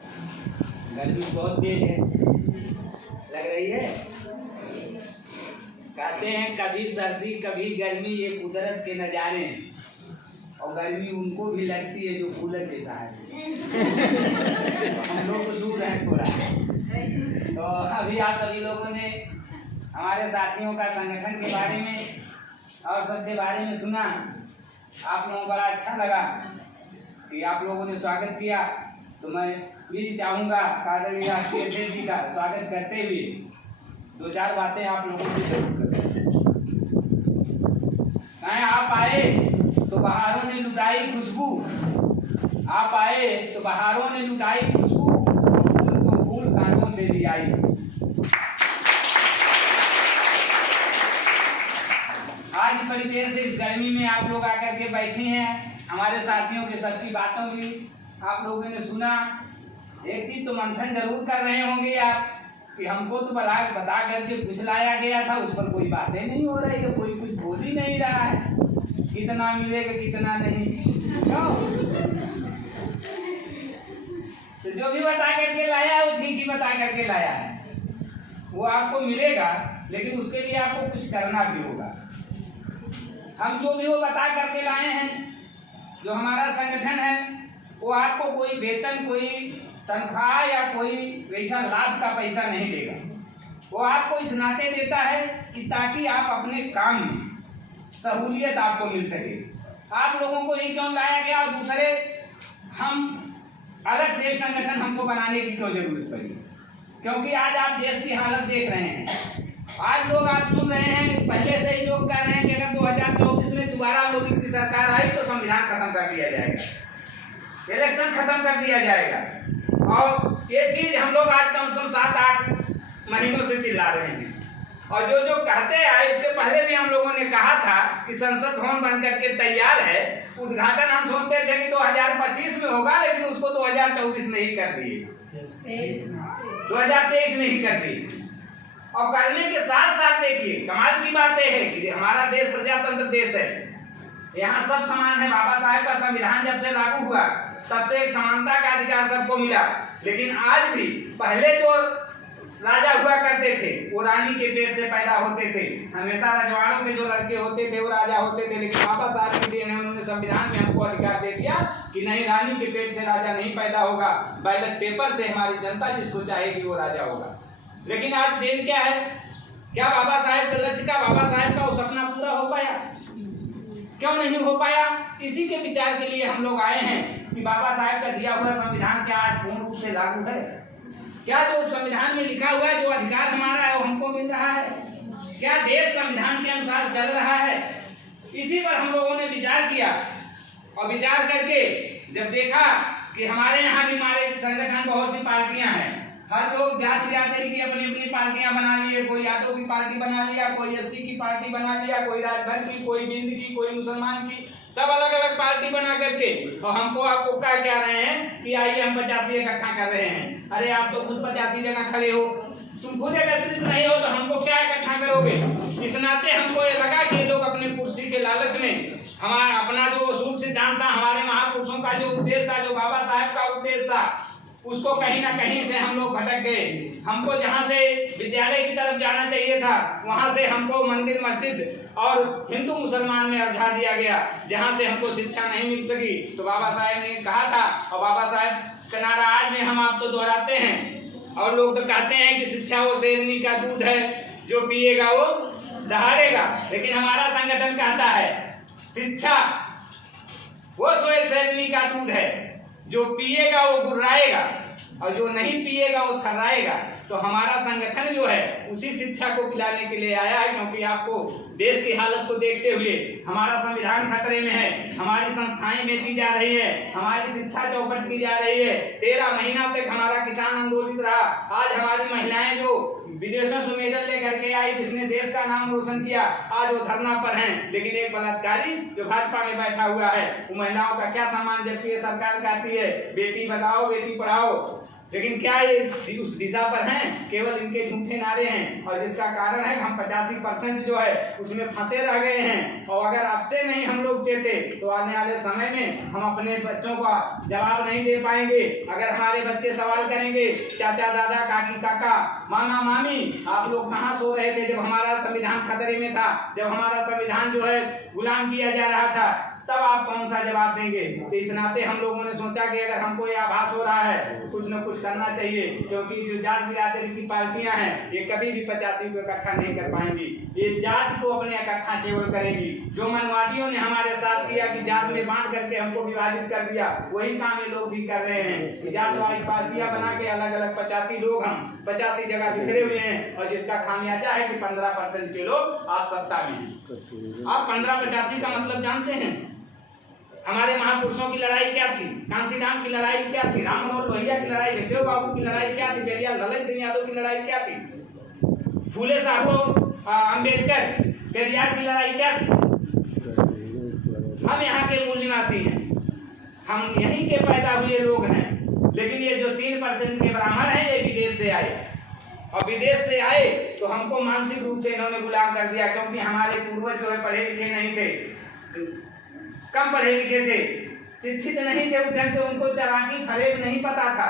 गर्मी बहुत तेज है, लग रही है। कहते हैं कभी सर्दी कभी गर्मी, ये कुदरत के नज़ारे हैं। और गर्मी उनको भी लगती है जो कूलर के साथ हम लोग तो दूर हैं थोड़ा। तो अभी आप सभी लोगों ने हमारे साथियों का संगठन के बारे में और सबके बारे में सुना। आप लोगों को बड़ा अच्छा लगा कि आप लोगों ने स्वागत किया। तो मैं भी चाहूँगा आदरणीय राष्ट्रीय अध्यक्ष जी का स्वागत करते हुए दो चार बातें आप लोगों से जरूर करें। आप आए तो बहारों ने लुटाई खुशबू, आप आए तो बहारों ने लुटाई खुशबू, उनको फूल कांटों से भी आई। आज बड़ी देर से इस गर्मी में आप लोग आकर के बैठे हैं। हमारे साथियों के सबकी बातों भी आप लोगों ने सुना। एक चीज तो मंथन जरूर कर रहे होंगे आप कि हमको तो बता करके फुसलाया गया था, उस पर कोई बातें नहीं हो रही है, कोई कुछ बोल ही नहीं रहा है, कितना मिलेगा कितना नहीं। तो जो भी बता करके लाया वो ठीक ही बता करके लाया है, वो आपको मिलेगा, लेकिन उसके लिए आपको कुछ करना भी होगा। हम जो भी वो बता करके लाए हैं, जो हमारा संगठन है, वो आपको कोई वेतन, कोई तनख्वाह या कोई वैसा लाभ का पैसा नहीं देगा। वो आपको इस नाते देता है कि ताकि आप अपने काम में सहूलियत आपको मिल सके। आप लोगों को ये क्यों लाया गया और दूसरे हम अलग से एक संगठन हमको बनाने की क्यों जरूरत पड़ी? क्योंकि आज आप देश की हालत देख रहे हैं। आज लोग आप सुन रहे हैं, पहले से ही लोग कह रहे हैं कि अगर 2024 में दोबारा लोगों की सरकार आई तो संविधान खत्म कर दिया जाएगा, इलेक्शन खत्म कर दिया जाएगा। और ये चीज हम लोग आज कम से कम 7-8 महीनों से चिल्ला रहे हैं। और जो जो कहते आए उसके पहले भी हम लोगों ने कहा था कि संसद भवन बन करके तैयार है, उद्घाटन हम सोचते थे कि 2025 में होगा, लेकिन उसको 2024 में ही कर दिए, 2023 में ही कर दिए। और करने के साथ साथ देखिए कमाल की बात है कि हमारा देश प्रजातंत्र देश है, यहाँ सब समान है। बाबा साहेब का संविधान जब से लागू हुआ तब से एक समानता का अधिकार सबको मिला। लेकिन आज भी पहले जो राजा हुआ करते थे वो रानी के पेट से पैदा होते थे। हमेशा राजवाड़ों के जो लड़के होते थे वो राजा होते थे, लेकिन बाबा साहब के लिए उन्होंने संविधान में हमको अधिकार दे दिया कि नहीं, रानी के पेट से राजा नहीं पैदा होगा, बैलेट पेपर से हमारी जनता जिसको चाहेगी वो राजा होगा। लेकिन आज दिन क्या है? क्या बाबा साहेब के लक्ष्य का, बाबा साहेब का वो सपना पूरा हो पाया? क्यों नहीं हो पाया? इसी के विचार के लिए हम लोग आए हैं कि बाबा साहेब का दिया हुआ संविधान क्या आज पूर्ण रूप से लागू है? क्या जो संविधान में लिखा हुआ है, जो अधिकार हमारा है, वो हमको मिल रहा है? क्या देश संविधान के अनुसार चल रहा है? इसी पर हम लोगों ने विचार किया। और विचार करके जब देखा कि हमारे यहाँ भी हमारे संगठन बहुत सी पार्टियां हैं, हर लोग जात बिरादरी की अपनी अपनी पार्टियां बना लिए। कोई यादव की पार्टी बना लिया, कोई एससी की पार्टी बना लिया, कोई राजभर की, कोई बिंद की, कोई मुसलमान की, सब अलग अलग पार्टी बना करके और हमको आपको क्या कह रहे हैं कि आइए हम 85 इकट्ठा कर रहे हैं। अरे आप तो खुद 85 जगह खड़े हो, तुम खुद एकत्रित नहीं हो तो हमको क्या इकट्ठा करोगे? इस नाते हमको ये लगा कि लोग अपने कुर्सी के लालच में हमारा अपना जो असूल सिद्धांत था, हमारे महापुरुषों का जो उद्देश्य था, जो बाबा साहेब का उद्देश्य था, उसको कहीं ना कहीं से हम लोग भटक गए। हमको जहाँ से विद्यालय की तरफ जाना चाहिए था, वहाँ से हमको मंदिर मस्जिद और हिंदू मुसलमान में उलझा दिया गया। जहाँ से हमको शिक्षा नहीं मिल सकी तो बाबा साहेब ने कहा था, और बाबा साहेब का नारा आज में हम आप तो दोहराते हैं। और लोग तो कहते हैं कि शिक्षा वो शेरनी का दूध है, जो पिएगा वो दहाड़ेगा। लेकिन हमारा संगठन कहता है शिक्षा वो शेरनी का दूध है, जो पिएगा वो गुर्राएगा और जो नहीं पिएगा वो थर्राएगा। तो हमारा संगठन जो है उसी शिक्षा को पिलाने के लिए आया है, क्योंकि आपको देश की हालत को देखते हुए हमारा संविधान खतरे में है, हमारी संस्थाएं बेची जा रही है, हमारी शिक्षा चौपट की जा रही है। 13 महीना तक हमारा किसान आंदोलित रहा। आज हमारी महिलाएं जो विदेशों से मेडल लेकर के आई, जिसने देश का नाम रोशन किया, आज वो धरना पर हैं। लेकिन एक बलात्कारी जो भाजपा में बैठा हुआ है, वो महिलाओं का क्या सम्मान, जबकि ये सरकार कहती है बेटी बचाओ बेटी पढ़ाओ। लेकिन क्या ये उस दिशा पर हैं? केवल इनके झूठे नारे हैं, और जिसका कारण है हम 85% जो है उसमें फंसे रह गए हैं। और अगर आपसे नहीं हम लोग चेते तो आने वाले समय में हम अपने बच्चों का जवाब नहीं दे पाएंगे। अगर हमारे बच्चे सवाल करेंगे, चाचा दादा काकी काका मामा मामी आप लोग कहाँ सो रहे थे जब हमारा संविधान खतरे में था, जब हमारा संविधान जो है गुलाम किया जा रहा था, तब आप कौन सा जवाब देंगे? तो इस नाते हम लोगों ने सोचा कि अगर हमको ये आभास हो रहा है तो कुछ न कुछ करना चाहिए, क्योंकि जो जात बिरादरी की पार्टियां हैं ये कभी भी 85 को इकट्ठा नहीं कर पाएंगी। ये जात को अपने इकट्ठा केवल करेंगी। जो मनवादियों ने हमारे साथ किया कि जात में बांट करके हमको विभाजित कर दिया, वही काम ये लोग भी कर रहे हैं। जात वाली पार्टियां बना के अलग अलग 85 लोग हम 85 जगह बिखरे हुए हैं, और जिसका खामियाजा है कि 15% के लोग आज सत्ता में हैं। आप 15-85 का मतलब जानते हैं? हमारे महापुरुषों की लड़ाई क्या थी? कांसीराम की लड़ाई क्या थी? राम मनोहर लोहिया की लड़ाई, जगदेव बाबू की लड़ाई क्या थी? पेरियार ललन सिंह यादव की लड़ाई क्या थी? फूले साहू अंबेडकर पेरियार की लड़ाई क्या थी? हम यहाँ के मूल निवासी हैं, हम यहीं के पैदा हुए लोग हैं, लेकिन ये जो 3% के ब्राह्मण हैं ये विदेश से आए, और विदेश से आए तो हमको मानसिक रूप से इन्होंने गुलाम कर दिया, क्योंकि हमारे पूर्वज जो है पढ़े लिखे नहीं थे, कम पढ़े लिखे थे, शिक्षित नहीं थे, उस उनको चालाकी फरेब नहीं पता था,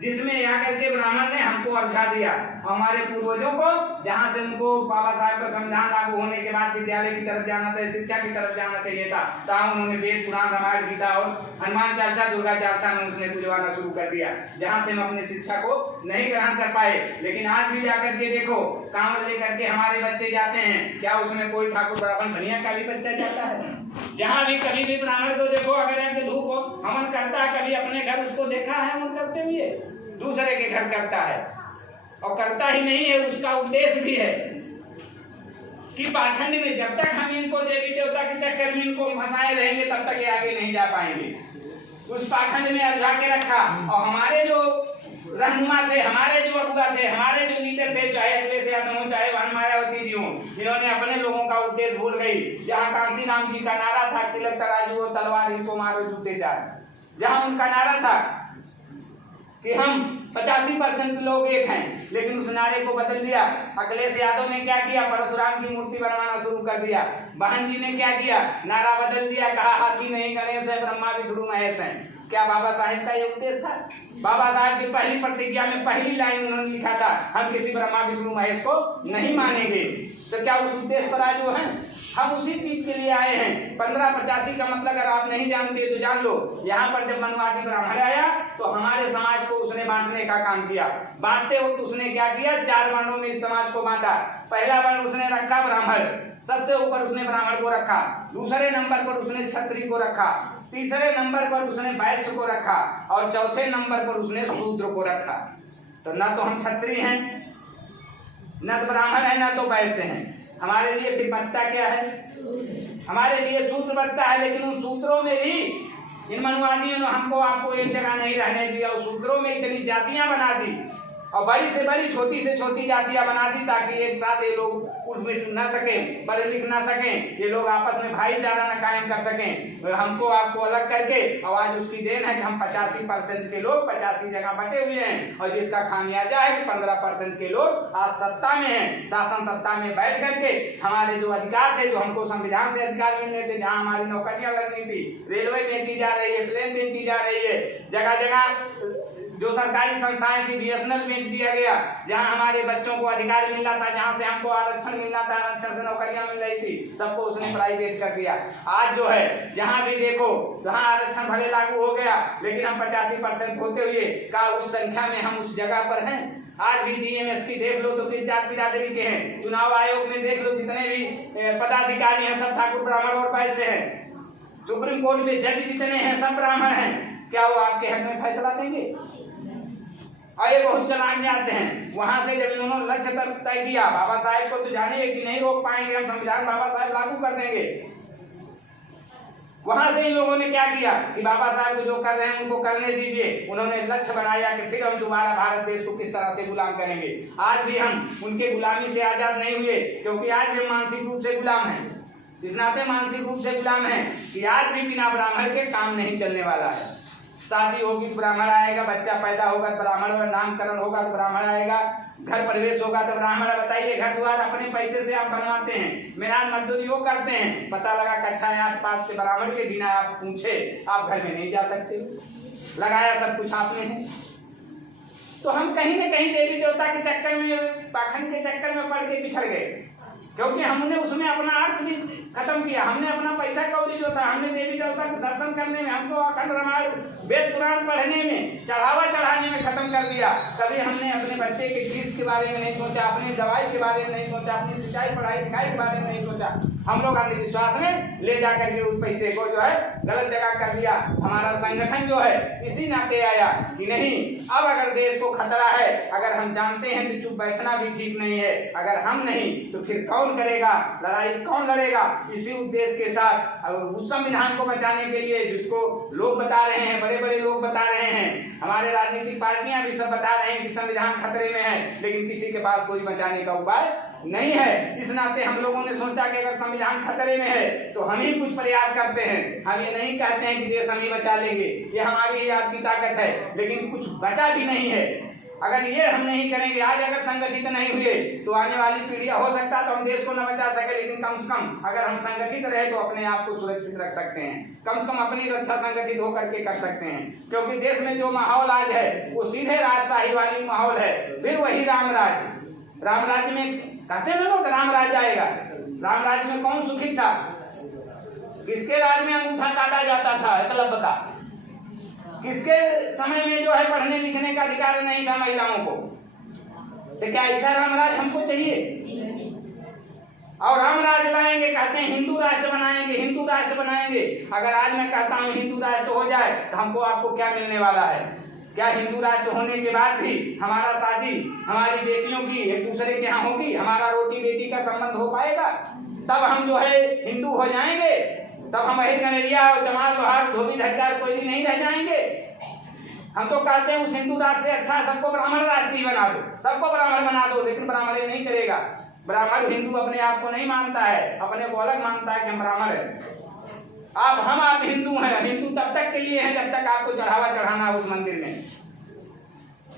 जिसमें आकर के ब्राह्मण ने हमको अलझा दिया। हमारे पूर्वजों को जहाँ से उनको बाबा साहब का संविधान लागू होने के बाद विद्यालय की तरफ जाना था, शिक्षा की तरफ जाना चाहिए था, तहाँ उन्होंने वेद पुराण रामायण गीता और हनुमान चालीसा दुर्गा चालीसा में उसने बुझवाना शुरू कर दिया, जहाँ से हम अपनी शिक्षा को नहीं ग्रहण कर पाए। लेकिन आज भी जाकर के देखो, कांवड़ लेकर के हमारे बच्चे जाते हैं, क्या उसमें कोई ठाकुर ब्राह्मण भनिया का भी बच्चा जाता है? जहाँ भी कभी भी ब्राह्मण को देखो, अगर यहाँ धूप हो हवन करता है, कभी अपने घर उसको देखा है हवन करते हुए? दूसरे के घर करता है, और करता ही नहीं है, उसका उद्देश्य भी है कि पाखंड में जब तक हम इनको देवी देवता के चक्कर में इनको फंसाए रहेंगे तब तक ये आगे नहीं जा पाएंगे। उस पाखंड में अलझा के रखा, और हमारे जो रहनुमा थे, हमारे जो अगुआ थे, हमारे जो लीडर थे, चाहे अखिलेश यादव हो चाहे वन मायावती जी हो, इन्होंने अपने लोगों का उद्देश्य भूल गई। जहाँ कांसीराम जी का नारा था तिलक तराजू और तलवार इनको मारो जूते चार, जहाँ उनका नारा था कि हम 85% लोग एक हैं, लेकिन उस नारे को बदल दिया। अखिलेश यादव ने क्या किया? परशुराम की मूर्ति बनवाना शुरू कर दिया। बहन जी ने क्या किया? नारा बदल दिया, कहा हाथी नहीं गणेश है, ब्रह्मा विष्णु महेश है। क्या बाबा साहेब का ये उद्देश्य था? बाबा साहेब की पहली प्रतिज्ञा में पहली लाइन उन्होंने लिखा था, हम किसी ब्रह्मा विष्णु महेश को नहीं मानेंगे। तो क्या उस उद्देश्य पर आज जो है हम उसी चीज के लिए आए हैं। 15-85 का मतलब अगर आप नहीं जानते तो जान लो। यहाँ पर जब मनवादी ब्राह्मण आया तो हमारे समाज को उसने बांटने का काम किया। बांटते वक्त उसने क्या किया? 4 वर्णों में इस समाज को बांटा। पहला वर्ण उसने रखा ब्राह्मण, सबसे ऊपर उसने ब्राह्मण को रखा। दूसरे नंबर पर उसने क्षत्रिय को रखा। तीसरे नंबर पर उसने वैश्य को रखा, और चौथे नंबर पर उसने शूद्र को रखा। तो न तो हम क्षत्रिय हैं, न तो ब्राह्मण है, न तो वैश्य हैं। हमारे लिए फिर बचता क्या है? हमारे लिए सूत्र बचता है, लेकिन उन सूत्रों में भी इन मनवादियों ने हमको आपको एक जगह नहीं रहने दिया। उस सूत्रों में इतनी जातियां बना दी, और बड़ी से बड़ी छोटी से छोटी जातियां बना दी, ताकि एक साथ ये लोग उठ बैठ ना सकें, पढ़ लिख ना सकें, ये लोग आपस में भाईचारा न कायम कर सकें। तो हमको आपको अलग करके, और आज उसकी देन है कि हम 85% के लोग 85 जगह बटे हुए हैं, और जिसका खामियाजा है कि 15% के लोग आज सत्ता में हैं। शासन सत्ता में बैठ करके हमारे जो अधिकार थे, जो हमको संविधान से अधिकार मिलने थे, जहाँ हमारी नौकरियां लगनी थी, रेलवे बेची जा रही है, प्लेन बेची जा रही है, जगह जगह जो सरकारी संस्थाएं थी BSNL बेच दिया गया, जहां हमारे बच्चों को अधिकार मिलना था, जहां से हमको आरक्षण मिलना था, आरक्षण से नौकरियां मिल रही थी, सबको उसने प्राइवेट कर दिया। आज जो है जहां भी देखो जहां आरक्षण भले लागू हो गया, लेकिन हम 85% होते हुए का उस संख्या में हम उस जगह पर हैं। आज भी DMSP देख लो तो किस जात बिरादरी के हैं। चुनाव आयोग में देख लो जितने भी पदाधिकारी हैं सब ठाकुर ब्राह्मण और वैश्य हैं। सुप्रीम कोर्ट में जज जितने हैं सब ब्राह्मण हैं। क्या वो आपके हक में फैसला देंगे? और ये बहुत चलाक जाते हैं। वहां से जब इन्होंने लक्ष्य तय किया, बाबा साहेब को तो जानिए कि नहीं रोक पाएंगे, हम संविधान बाबा साहेब लागू कर देंगे। वहां से इन लोगों ने क्या किया कि बाबा साहब को जो कर रहे हैं उनको करने दीजिए। उन्होंने लक्ष्य बनाया कि फिर हम दोबारा भारत देश को किस तरह से गुलाम करेंगे। आज भी हम उनके गुलामी से आजाद नहीं हुए, क्योंकि आज भी मानसिक रूप से गुलाम हैं। इस नाते मानसिक रूप से गुलाम हैं कि आज भी बिना ब्राह्मण के काम नहीं चलने वाला है। शादी होगी तो ब्राह्मण आएगा, बच्चा पैदा होगा तो ब्राह्मण, नामकरण होगा तो ब्राह्मण आएगा, घर प्रवेश होगा तो ब्राह्मण। बताइए, घर द्वार अपने पैसे से आप बनवाते हैं, मेहनत मजदूरी वो करते हैं, पता लगा कक्षा 8 के ब्राह्मण के बिना आप पूछे आप घर में नहीं जा सकते, लगाया सब कुछ आपने है। तो हम कहीं न कहीं देवी देवता के चक्कर में, पाखंड के चक्कर में पड़ के पिछड़ गए, क्योंकि हमने उसमें अपना अर्थ भी खत्म किया। हमने अपना पैसा कौड़ी जो था, हमने देवी देवता के दर्शन करने में, हमको अखंड रामायण वेद पुराण पढ़ने में, चढ़ावा चढ़ाने में खत्म कर दिया। कभी हमने अपने बच्चे के फीस के बारे में नहीं सोचा, अपनी दवाई के बारे में नहीं सोचा, अपनी सिंचाई पढ़ाई लिखाई के बारे में नहीं सोचा। हम लोग अंधविश्वास में ले जा करके उस पैसे को जो है गलत जगह कर दिया। हमारा संगठन जो है इसी नाते आया कि नहीं, अब अगर देश को खतरा है, अगर हम जानते हैं कि चुप बैठना भी ठीक नहीं है, अगर हम नहीं तो फिर कौन करेगा लड़ाई, कौन लड़ेगा? इसी उद्देश्य के साथ और उस संविधान को बचाने के लिए जिसको लोग बता रहे हैं, बड़े बड़े लोग बता रहे हैं, हमारे राजनीतिक पार्टियां भी सब बता रहे हैं कि संविधान खतरे में है, लेकिन किसी के पास कोई बचाने का उपाय नहीं है। इस नाते हम लोगों ने सोचा कि अगर संविधान खतरे में है तो हम ही कुछ प्रयास करते हैं। हम ये नहीं कहते हैं कि देश हम ही बचा लेंगे, ये हमारी ही आपकी ताकत है, लेकिन कुछ बचा भी नहीं है। अगर ये हम नहीं करेंगे, आज अगर संगठित नहीं हुए तो आने वाली पीढ़ियां, हो सकता तो हम देश को न बचा सके, लेकिन कम से कम अगर हम संगठित रहे तो अपने आप को सुरक्षित रख सकते हैं, कम से कम अपनी रक्षा संगठित होकर के कर सकते हैं। क्योंकि देश में जो माहौल आज है वो सीधे राजशाही वाली माहौल है, फिर वही रामराज्य में कहते हैं लोग राम राज्य आएगा। राम राज्य में कौन सुखी था? किसके राज में अंगूठा काटा जाता था एकलव्य का? किसके समय में जो है पढ़ने लिखने का अधिकार नहीं था महिलाओं को? तो क्या ऐसा रामराज हमको चाहिए? और राम राज्य लाएंगे, कहते हैं हिंदू राष्ट्र बनाएंगे, हिंदू राष्ट्र बनाएंगे। अगर आज मैं कहता हूँ हिंदू राष्ट्र हो जाए तो हमको आपको क्या मिलने वाला है? क्या हिंदू राष्ट्र होने के बाद भी हमारा शादी हमारी बेटियों की एक दूसरे के यहाँ होगी? हमारा रोटी बेटी का संबंध हो पाएगा? तब हम जो है हिंदू हो जाएंगे? तब हम अहिर गनेरिया और जमाल लोहार धोबी धड़कार कोई नहीं रह जाएंगे? हम तो कहते हैं उस हिंदू राष्ट्र से अच्छा सबको ब्राह्मण राष्ट्र ही बना दो, सबको ब्राह्मण बना दो, लेकिन ब्राह्मण ये नहीं करेगा। ब्राह्मण हिंदू अपने आप को नहीं मानता है, अपने को अलग मानता है कि हम ब्राह्मण है। आप हिंदू हैं, हिंदू तब तक के लिए हैं जब तक आपको चढ़ावा चढ़ाना उस मंदिर में।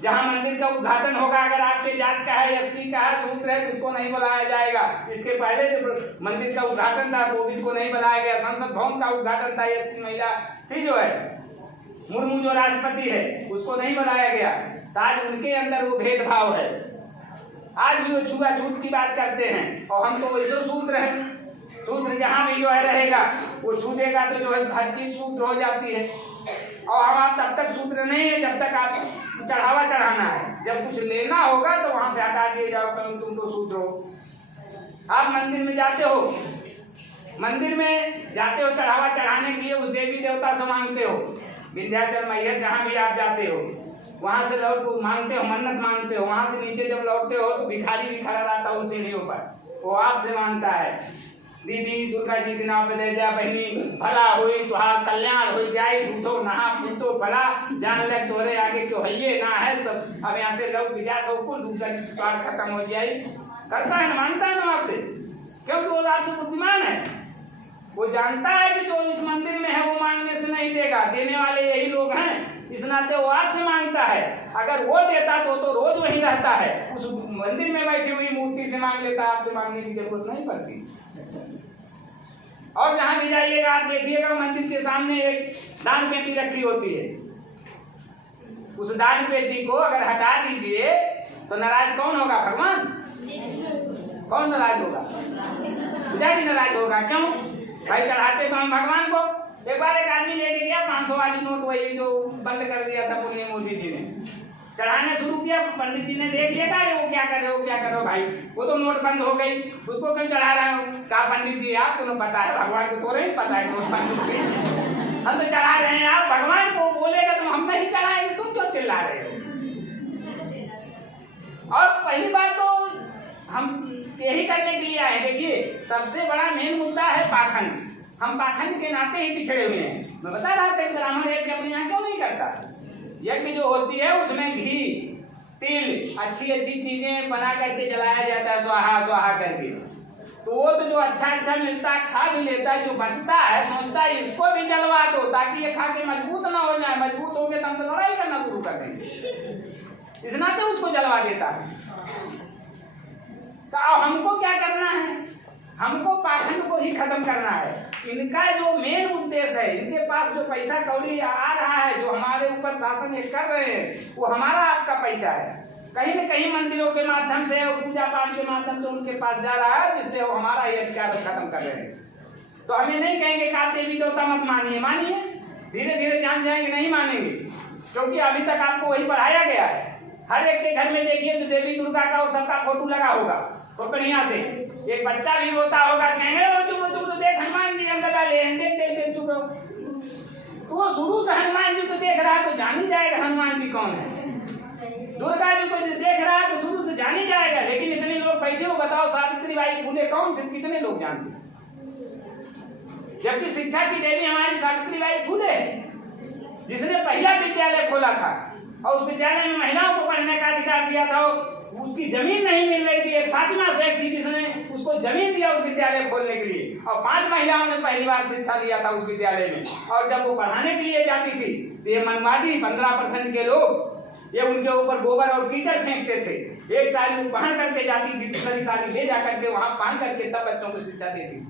जहां मंदिर का उद्घाटन होगा, अगर आपके जात का है, एससी का है, शूद्र है, तो उसको नहीं बुलाया जाएगा। इसके पहले जो मंदिर का उद्घाटन था कोविद को नहीं बुलाया गया। संसद भवन का उद्घाटन था, एससी महिला थी जो है मुर्मू जो राष्ट्रपति है, उसको नहीं बुलाया गया। आज उनके अंदर वो भेदभाव है, आज भी वो छुआछूत की बात करते हैं। और हम तो वैसे शूद्र हैं, शूद्र जहाँ भी जो है रहेगा वो छू देगा तो जो है हर चीज शूद्र हो जाती है। और हम आप तब तक शूद्र नहीं है जब तक आप चढ़ावा चढ़ाना है, जब कुछ लेना होगा तो वहां से हटा दिए जाओ, कल तुम तो शूद्र हो। आप मंदिर में जाते हो, चढ़ावा चढ़ाने के लिए उस देवी देवता से मांगते हो, विंध्याचल मैया जहाँ भी आप जाते हो वहां से लौट मांगते हो, मन्नत मांगते हो। वहां से नीचे जब लौटते हो तो भिखारी भी खड़ा रहता है उन सीढ़ियों पर, वो आपसे मांगता है, दीदी दुर्गा जी के नाम पे दे जा, बहनी भला हुई तुहार कल्याण हो जाए, दूधो नहा पीतो भला, जान ले तोरे आगे क्यों है ना है सब। अब यहाँ से लोग विचार तो कुल दूसरा की बात खत्म हो जाए, करता है ना, मानता है ना आपसे, क्योंकि वो आपसे बुद्धिमान है। वो जानता है कि जो इस मंदिर में है वो मांगने से नहीं देगा, देने वाले यही लोग हैं, इस नाते वो आपसे मांगता है। अगर वो देता तो रोज वहीं रहता है, उस मंदिर में बैठी हुई मूर्ति से मांग लेता, आपसे मांगने की जरूरत नहीं पड़ती। और जहां भी जाइएगा आप देखिएगा मंदिर के सामने एक दान पेटी रखी होती है। उस दान पेटी को अगर हटा दीजिए तो नाराज कौन होगा? भगवान। कौन नाराज होगा? पुजारी नाराज होगा। क्यों भाई? चढ़ाते तो हम भगवान को। एक बार एक आदमी लेके गया 500 वाली नोट, वही जो बंद कर दिया था पुण्य मोदी जी ने, चढ़ाने शुरू किया। पंडित जी ने देख लिया वो क्या कर रहे हो भाई, वो तो नोट बंद हो गई, उसको क्यों चढ़ा रहे हो? कहा पंडित जी आपको तो पता है, भगवान को तो नहीं पता है नोट बंद हो गई, हम तो चढ़ा रहे हैं। आप भगवान को बोलेगा तो हम नहीं चढ़ाएंगे, तुम क्यों चिल्ला रहे हो? और पहली बात तो हम यही करने के लिए आए। देखिए सबसे बड़ा मेन मुद्दा है पाखंड। हम पाखंड के नाते ही पिछड़े हुए हैं। मैं बता रहा था ब्राह्मण यज्ञ अपने यहाँ क्यों नहीं करता। यज्ञ जो होती है उसमें घी तिल अच्छी चीजें बना करके जलाया जाता है, स्वाहा स्वाहा करके। तो वो तो जो अच्छा मिलता है खा भी लेता है, जो बचता है सोचता है इसको भी जलवा दो ताकि ये खा के मजबूत ना हो जाए, मजबूत हो गए तो हमसे लड़ाई करना शुरू कर देंगे, इस नाते उसको जलवा देता है। तो अब हमको क्या करना है, हमको पाखंड को ही खत्म करना है। इनका जो मेन उद्देश्य है, इनके पास जो पैसा कौड़ी आ रहा है, जो हमारे ऊपर शासन ये कर रहे हैं, वो हमारा आपका पैसा है, कहीं न कहीं मंदिरों के माध्यम से और पूजा पाठ के माध्यम से उनके पास जा रहा है, जिससे वो हमारा ये अधिकार खत्म कर रहे हैं। तो हमें नहीं कहेंगे कि आप देवी देवता मत मानिए, धीरे धीरे जान जाएंगे नहीं मानेंगे, क्योंकि अभी तक आपको वही पढ़ाया गया है। हर एक के घर में देखिए तो देवी दुर्गा का और सबका फोटो लगा होगा, तो बढ़िया से एक बच्चा भी रोता होगा, कहेंगे तुम तो देख हनुमान जी हम गदा ले देख चुप रहो। तो वो शुरू से हनुमान जी को देख रहा है तो जान ही जाएगा हनुमान जी कौन है। दुर्गा जी को देख रहा है तो शुरू से जान ही जाएगा। लेकिन इतने लोग बैठे हो, बताओ सावित्री बाई फुले कौन थे, कितने लोग जानते, जबकि शिक्षा की देवी हमारी सावित्री बाई फुले, जिसने पहला विद्यालय खोला था और उस विद्यालय में महिलाओं को पढ़ने का अधिकार दिया था। उसकी जमीन नहीं मिल रही थी, एक फातिमा शेख थी जिसने उसको जमीन दिया उस विद्यालय खोलने के लिए, और 5 महिलाओं ने पहली बार शिक्षा लिया था उस विद्यालय में। और जब वो पढ़ाने के लिए जाती थी तो ये मनवादी 15% के लोग ये उनके ऊपर गोबर और कीचड़ फेंकते थे। एक साड़ी पहन करके जाती थी, दूसरी साड़ी ले जाकर के वहां पहन करके तब बच्चों को शिक्षा देती।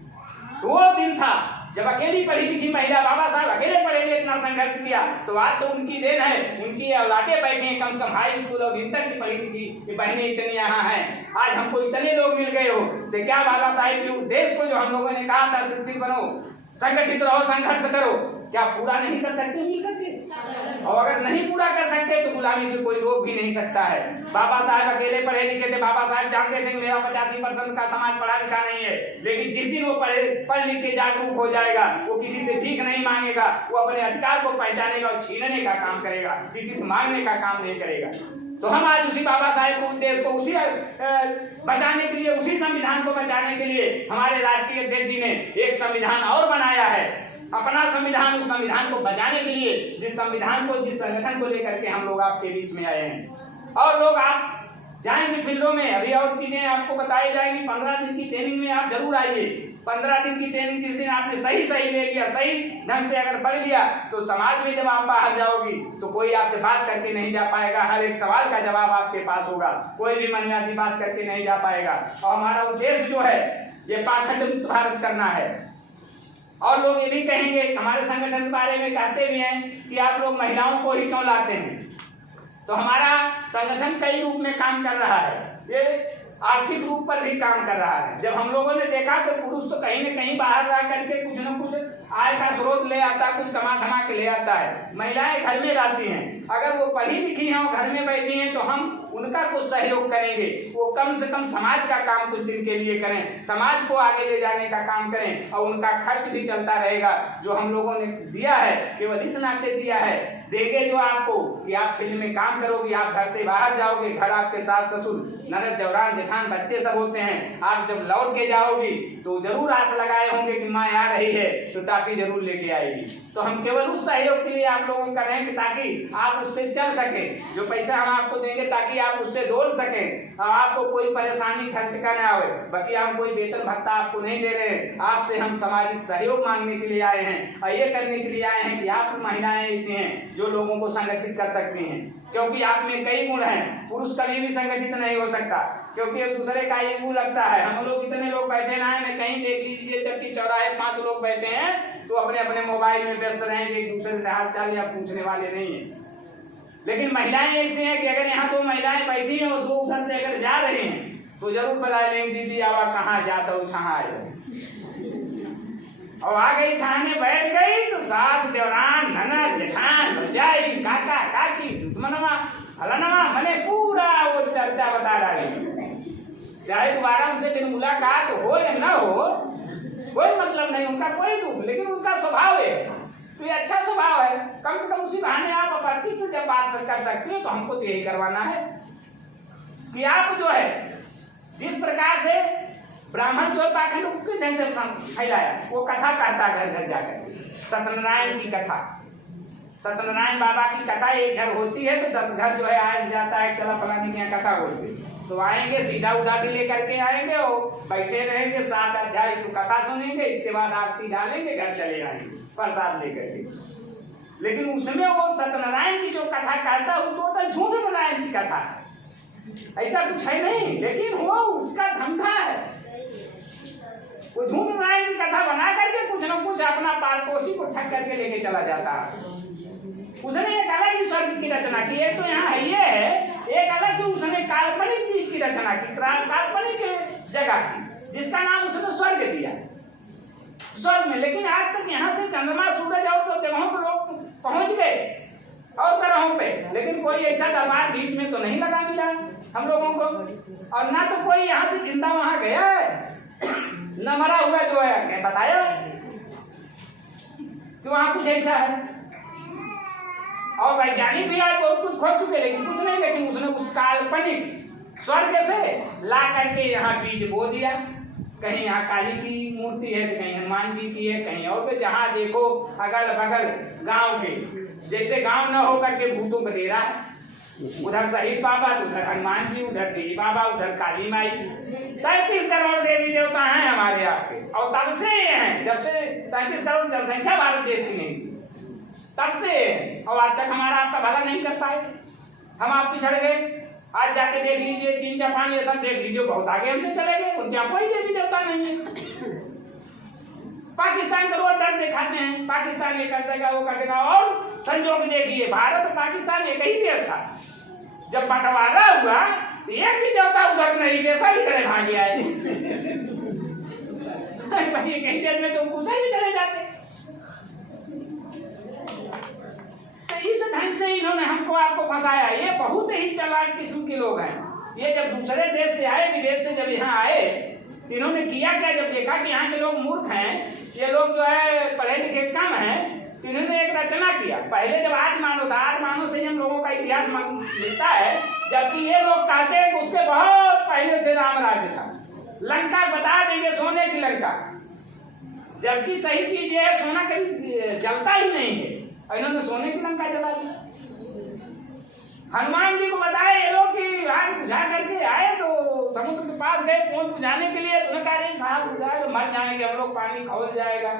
तो वो दिन था जब अकेली पढ़ी लिखी महिला, बाबा साहब अकेले पढ़े लिए इतना संघर्ष किया। तो आज तो उनकी देन है, उनकी औलादे बैठे हैं कम से कम हाई स्कूल और इंटर की पढ़ी लिखी बहनें इतनी यहाँ हैं। आज हमको इतने लोग मिल गए हो, तो क्या बाबा साहेब के उद्देश्य को जो हम लोगों ने कहा था शिक्षित बनो, संगठित रहो, संघर्ष करो, क्या पूरा नहीं कर सकते मिल करके? और अगर नहीं पूरा कर सकते तो गुलामी से कोई रोक भी नहीं सकता है। बाबा साहब अकेले पढ़े लिखे थे, बाबा साहब जानते थे कि मेरा 85% का समाज पढ़ा लिखा नहीं है, लेकिन जिस दिन वो पढ़ लिख के जागरूक हो जाएगा, वो किसी से भीख नहीं मांगेगा, वो अपने अधिकार को पहचानेगा और छीनने का काम करेगा, किसी से मांगने का काम नहीं करेगा। तो हम आज उसी बाबा साहेब को उद्देश्य को उसी बचाने के लिए, उसी संविधान को बचाने के लिए हमारे राष्ट्रीय अध्यक्ष जी ने एक संविधान और बनाया है, अपना संविधान, उस संविधान को बचाने के लिए, जिस संविधान को, जिस संगठन को लेकर के हम लोग आपके बीच में आए हैं। और लोग आप जाएंगे फील्डों में, अभी और चीजें आपको बताई जाएंगी। 15 दिन की ट्रेनिंग में आप जरूर आइए। 15 दिन की ट्रेनिंग जिस दिन आपने सही ले लिया, सही ढंग से अगर पढ़ लिया, तो समाज में जब आप बाहर जाओगी तो कोई आपसे बात करके नहीं जा पाएगा, हर एक सवाल का जवाब आपके पास होगा, कोई भी मन में आती बात करके नहीं जा पाएगा। और हमारा उद्देश्य जो है ये पाखंड मुक्त भारत करना है। और लोग ये भी कहेंगे, हमारे संगठन के बारे में कहते भी हैं कि आप लोग महिलाओं को ही क्यों लाते हैं। तो हमारा संगठन कई रूप में काम कर रहा है, ये आर्थिक रूप पर भी काम कर रहा है। जब हम लोगों ने देखा तो पुरुष तो कहीं न कहीं बाहर रह करके कुछ न कुछ आय का स्रोत ले आता है, कुछ कमा धमा के ले आता है, महिलाएं घर में रहती हैं। अगर वो पढ़ी लिखी हैं और घर में बैठी हैं तो हम उनका कुछ सहयोग करेंगे, वो कम से कम समाज का काम कुछ दिन के लिए करें, समाज को आगे ले जाने का काम करें, और उनका खर्च भी चलता रहेगा। जो हम लोगों ने दिया है केवल इस नाते दिया है, देंगे जो आपको कि आप फील्ड में काम करोगे, आप घर से बाहर जाओगे, घर आपके सास ससुर ननद जवरान जेठान बच्चे सब होते हैं, आप जब लौट के जाओगी तो जरूर आस लगाए होंगे कि माँ आ रही है तो टापी जरूर लेके आएगी। तो हम केवल उस सहयोग के लिए आप लोगों को कर रहे हैं कि ताकि आप उससे चल सके, जो पैसा हम आपको देंगे ताकि आप उससे दौड़ सकें और आपको कोई परेशानी खर्च का ना आए। बाकी हम कोई वेतन भत्ता आपको नहीं दे रहे हैं, आपसे हम सामाजिक सहयोग मांगने के लिए आए हैं और ये करने के लिए आए हैं कि आप महिलाएं ऐसी हैं जो लोगों को संगठित कर सकती हैं, क्योंकि आप में कई गुण हैं। पुरुष कभी भी संगठित नहीं हो सकता, क्योंकि एक दूसरे का ईगो लगता है। हम लोग इतने लोग बैठे ना हैं, कहीं देख लीजिए चक्की चौराहे 5 लोग बैठे हैं तो अपने अपने मोबाइल में व्यस्त रहेंगे, एक दूसरे से हाल चाल या पूछने वाले नहीं है। लेकिन महिलाएं ऐसी हैं कि अगर यहाँ 2 महिलाएं बैठी हैं और 2 उधर से अगर जा रही हैं तो जरूर बता लेंगे दीदी आवा कहाँ जाता हूँ छहा और आ गई छाने बैठ गई तो सास देवरान ननद जेठान भरजाई काका काकी दुश्मनवा फलानवा मैंने पूरा वो चर्चा बता डाली। चाहे दोबारा उनसे फिर मुलाकात हो या न हो कोई मतलब नहीं, उनका कोई दुख, लेकिन उनका स्वभाव है तो ये अच्छा स्वभाव है। कम से कम उसी बहाने आप अपरिचित से जब बात कर सकते हो तो हमको तो यही करवाना है कि आप जो है जिस प्रकार से ब्राह्मण जो पाखंड के ढंग से फैलाया, वो कथा कहता घर घर जाकर, सत्यनारायण की कथा, सत्यनारायण बाबा की कथा एक घर होती है तो 10 घर जो है आज जाता है, चला फलाने की यहाँ कथा होती है। तो आएंगे सीधा उदासी लेकर के आएंगे और बैठे रहेंगे, 7 अध्याय की कथा सुनेंगे, इसके बाद आरती डालेंगे, घर चले आएंगे प्रसाद लेकर के। लेकिन उसमें वो सत्यनारायण की जो कथा करता है वो तो झूठ नारायण की कथा है, ऐसा कुछ है नहीं, लेकिन वो उसका धंधा है। वो झूठ नारायण की कथा बना करके कुछ न कुछ अपना पारपोशी को ठग करके लेके चला जाता है। उसने एक अलग ही स्वर्ग की रचना की, एक तो यहाँ है ये है, एक अलग से उसने काल्पनिक चीज की रचना की, काल्पनिक जगह की, जिसका नाम उसने स्वर्ग दिया, स्वर्ग में। लेकिन आज तक यहाँ से चंद्रमा सूरज और तो जगहों पर लोग पहुंच गए और ग्रहों पे, लेकिन कोई ऐसा दरबार बीच में तो नहीं लगा मिला हम लोगों को, और ना तो कोई यहाँ से जिंदा वहां गया है, न मरा हुआ जो है बताया कि वहां कुछ ऐसा है। और वैज्ञानिक भी आज बहुत कुछ खोज चुके, लेकिन कुछ नहीं, लेकिन उसने उस काल्पनिक स्वर्ग से ला करके यहाँ बीज बो दिया। कहीं यहाँ काली की मूर्ति है, कहीं हनुमान जी की है, कहीं और पे, जहाँ देखो अगल बगल गांव के, जैसे गांव न हो करके भूतों का डेरा है, उधर शहीद बाबा, उधर हनुमान जी, उधर देवी बाबा, उधर काली माई। 33 करोड़ देवी देवता हैं हमारे यहाँ पे, और तब से ये हैं, जब से 33 करोड़ जनसंख्या भारत देश की नहीं, तब से, और आज तक हमारा आपका भला नहीं कर पाए, हम आप पिछड़ गए। आज जाके देख लीजिए चीन जापान ये सब देख लीजिए, बहुत आगे हमसे चले गए, उनके यहाँ कोई देवी देवता नहीं है। पाकिस्तान का रोड डर दिखाते हैं, पाकिस्तान ये कर देगा वो कर देगा, और संजोग देखिए भारत और पाकिस्तान एक ही देश था, जब बंटवारा हुआ तो एक भी देवता उधर नहीं गए, सभी तरह भाग आए। कहीं देश में तो उधर भी चले जाते। इस ढंग से इन्होंने हमको आपको फंसाया। ये बहुत ही चालाक किस्म के लोग हैं। ये जब दूसरे देश से आए, विदेश से जब यहाँ आए, इन्होंने किया क्या, जब देखा कि यहाँ के लोग मूर्ख हैं, ये लोग जो है पढ़े लिखे कम हैं, तो इन्होंने एक रचना किया। पहले जब आज मानो था, आज मानो से हम लोगों का इतिहास मिलता है, जबकि ये लोग कहते हैं कि उसके बहुत पहले से राम राज्य था, लंका बता देंगे सोने की लंका, जबकि सही चीज ये है सोना कभी जलता ही नहीं है, इन्होंने सोने की लंका जला दी। हनुमान जी को बताया ये लोग कि आग बुझा करके आए, तो समुद्र के पास गए पहुंच बुझाने के लिए, तो कहा नहीं साहब बुझाए तो मर जाएंगे हम लोग, पानी खौल जाएगा।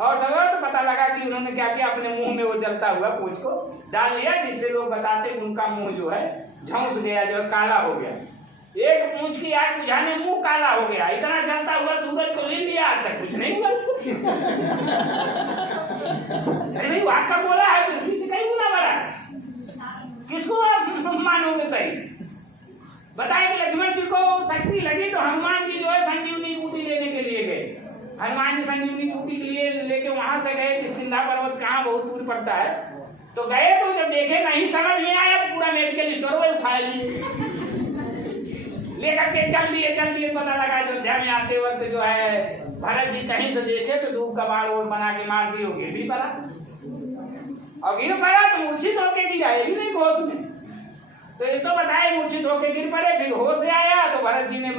और चलो तो पता लगा कि उन्होंने क्या किया, अपने मुंह में वो जलता हुआ पूंछ को डाल लिया, जिससे लोग बताते उनका मुंह जो है झौंस गया, जो काला हो गया। एक पूंछ की आग बुझाने मुंह काला हो गया, इतना जलता हुआ सूरज को ले लिया, आज तक कुछ नहीं हुआ। अरे भाई वाक्य बोला है, पृथ्वी से कहीं गुना बड़ा है, किसको आप मानोगे सही? बताए कि लक्ष्मण जी को शक्ति लगी तो हनुमान जी जो है संजीवनी बूटी लेने के लिए गए। हनुमान जी संजीवनी बूटी के लिए लेके वहां से गए, किष्किंधा पर्वत कहाँ बहुत दूर पड़ता है, तो गए तो जब देखे नहीं समझ में आया तो पूरा मेडिकल स्टोर में उठा लिए, लेकर के चल दिए। पता लगा अयोध्या में आते वक्त जो है भरत जी कहीं से देखे तो धूप का बाढ़ बना के मार दिए, गिर भी पड़ा, और गिर पड़ा तो मूर्छित होके गिरा, ये भी नहीं होश में, तो ये तो बताए मूर्छित होके गिर पड़े, फिर होश से आया तो भरत जी ने